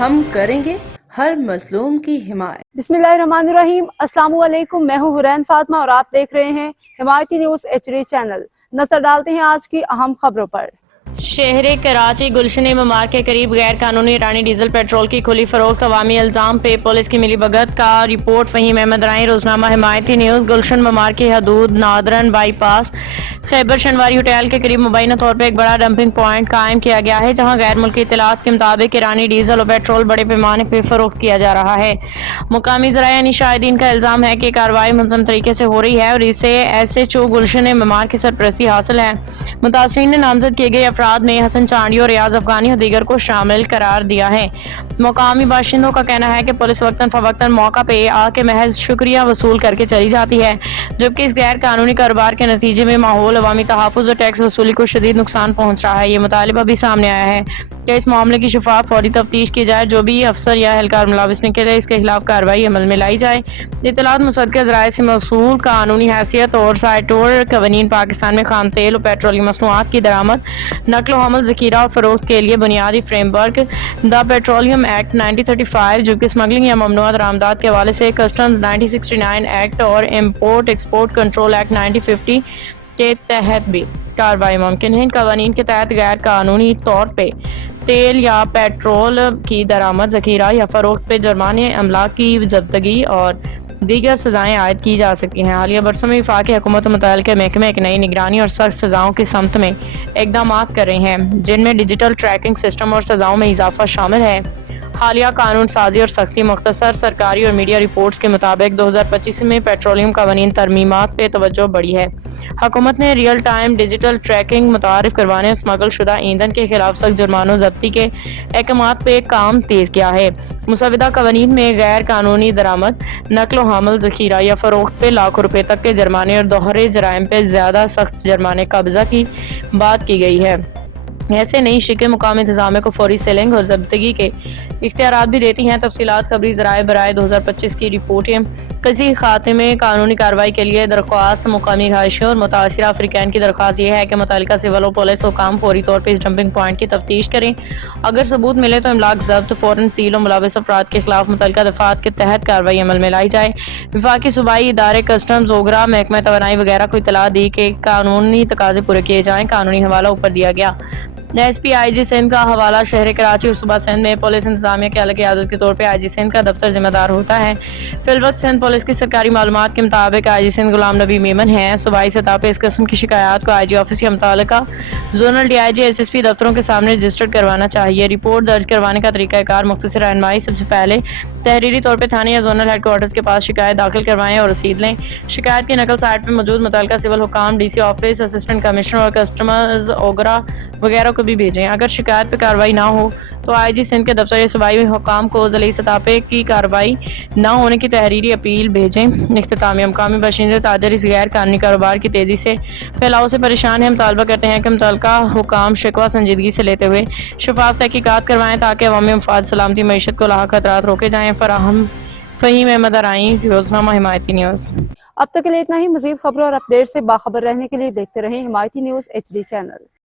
ہم کریں گے ہر مظلوم کی حمایت۔ بسم اللہ الرحمن الرحیم۔ السلام علیکم، میں ہوں حرین فاطمہ اور آپ دیکھ رہے ہیں حمایتی نیوز HD چینل۔ نظر ڈالتے ہیں آج کی اہم خبروں پر۔ شہر کراچی گلشن ممار کے قریب غیر قانونی ایرانی ڈیزل پیٹرول کی کھلی فروخت، عوامی الزام پہ پولیس کی ملی بھگت کا رپورٹ فہیم احمد رائیں، روزنامہ حمایتی نیوز۔ گلشن ممار کی حدود Northern by pass Khyber Shinwari hotel کے قریب مبینہ طور پر ایک بڑا ڈمپنگ پوائنٹ قائم کیا گیا ہے، جہاں غیر ملکی اطلاعات کے مطابق ایرانی ڈیزل اور پیٹرول بڑے پیمانے پہ فروخت کیا جا رہا ہے۔ مقامی ذرائع یعنی شاہدین کا الزام ہے کہ کارروائی منظم طریقے سے ہو رہی ہے اور اسے SHO گلشن ممار کی سرپرستی حاصل ہے۔ متاثرین نے نامزد کیے گئے افراد میں حسن چانڈیو، ریاض افغانی اور دیگر کو شامل قرار دیا ہے۔ مقامی باشندوں کا کہنا ہے کہ پولیس وقتاً فوقتاً موقع پہ آ کے محض شکریہ وصول کر کے چلی جاتی ہے، جبکہ اس غیر قانونی کاروبار کے نتیجے میں ماحول، عوامی تحفظ اور ٹیکس وصولی کو شدید نقصان پہنچ رہا ہے۔ یہ مطالبہ بھی سامنے آیا ہے کہ اس معاملے کی شفاف فوری تفتیش کی جائے، جو بھی افسر یا اہلکار ملوث نکلے اس کے خلاف کارروائی عمل میں لائی جائے۔ اطلاعات مصدقہ ذرائع سے موصول قانونی حیثیت اور سائٹور قوانین پاکستان میں خام تیل اور پیٹرولیم مصنوعات کی درآمد، نقل و حمل، ذخیرہ اور فروخت کے لیے بنیادی frame work the petroleum act 1935، جو کہ اسمگلنگ یا ممنوعہ درآمدات کے حوالے سے کسٹمز 1969 ایکٹ اور امپورٹ ایکسپورٹ کنٹرول ایکٹ 1950 کے تحت بھی کارروائی ممکن ہے۔ ان قوانین کے تحت غیر قانونی طور پہ تیل یا پیٹرول کی درآمد، ذخیرہ یا فروخت پہ جرمانے، املاک کی ضبطگی اور دیگر سزائیں عائد کی جا سکتی ہیں۔ حالیہ برسوں میں وفاقی حکومت و متعلقہ محکمے ایک نئی نگرانی اور سخت سزاؤں کی سمت میں اقدامات کر رہے ہیں، جن میں ڈیجیٹل ٹریکنگ سسٹم اور سزاؤں میں اضافہ شامل ہے۔ حالیہ قانون سازی اور سختی مختصر سرکاری اور میڈیا رپورٹس کے مطابق 2025 میں پیٹرولیم قوانین ترمیمات پہ توجہ بڑھی ہے۔ حکومت نے ریئل ٹائم ڈیجیٹل ٹریکنگ متعارف کروانے اور اسمگل شدہ ایندھن کے خلاف سخت جرمانوں ضبطی کے احکامات پہ کام تیز کیا ہے۔ مسودہ قوانین میں غیر قانونی درآمد، نقل و حمل، ذخیرہ یا فروخت پہ لاکھوں روپے تک کے جرمانے اور دوہرے جرائم پہ زیادہ سخت جرمانے قبضہ کی بات کی گئی ہے۔ ایسے نئی شکیں مقامی انتظامیہ کو فوری سیلنگ اور ضبطگی کے اختیارات بھی دیتی ہیں۔ تفصیلات خبری ذرائع برائے 2025 کی رپورٹیں۔ کسی خاتمے قانونی کارروائی کے لیے درخواست۔ مقامی رہائشیوں اور متاثرہ افریقین کی درخواست یہ ہے کہ متعلقہ سول و پولیس حکام فوری طور پر اس ڈمپنگ پوائنٹ کی تفتیش کریں۔ اگر ثبوت ملے تو املاک ضبط، فوراً سیل اور ملوث افراد کے خلاف متعلقہ دفعات کے تحت کارروائی عمل میں لائی جائے۔ وفاقی صوبائی ادارے، کسٹمز، اوگرا، محکمہ توانائی وغیرہ کو اطلاع دی کہ قانونی تقاضے پورے کیے جائیں۔ قانونی حوالہ اوپر دیا گیا۔ SP IG سندھ کا حوالہ شہر کراچی اور صوبہ سندھ میں پولیس انتظامیہ کے اعلی قیادت کے طور پہ IG سندھ کا دفتر ذمہ دار ہوتا ہے۔ فی الوقت سندھ پولیس کی سرکاری معلومات کے مطابق IG سندھ غلام نبی میمن ہیں۔ صوبائی سطح پہ اس قسم کی شکایات کو IG آفس یا متعلقہ زونل DIG SSP دفتروں کے سامنے رجسٹرڈ کروانا چاہیے۔ رپورٹ درج کروانے کا طریقہ کار مختصر رہنمائی۔ سب سے پہلے تحریری طور پہ تھانے یا زونل ہیڈ کوارٹرز کے پاس شکایت داخل کروائیں اور رسید لیں۔ شکایت کی نقل سائٹ پہ موجود متعلقہ سول حکام، DC آفس، اسسٹنٹ کمشنر اور کسٹمز، اوگرا وغیرہ کو بھی بھیجیں۔ اگر شکایت پہ کارروائی نہ ہو تو IG سندھ کے دفتر یا صوبائی حکام کو ضلعی سطح پہ کی کارروائی نہ ہونے کی تحریری اپیل بھیجیں۔ اختتامیہ، مقامی باشندے تاجر اس غیر قانونی کاروبار کی تیزی سے پھیلاؤ سے پریشان ہیں۔ مطالبہ کرتے ہیں کہ متعلقہ حکام شکوہ سنجیدگی سے لیتے ہوئے شفاف تحقیقات کروائیں تاکہ عوامی مفاد، سلامتی، معیشت کو لاحق خطرات روکے جائیں۔ فہیم احمد رائیں، روزنامہ حمایتی نیوز۔ اب تک کے لیے اتنا ہی۔ مزید خبروں اور اپڈیٹ سے باخبر رہنے کے لیے دیکھتے رہیں حمایتی نیوز HD چینل۔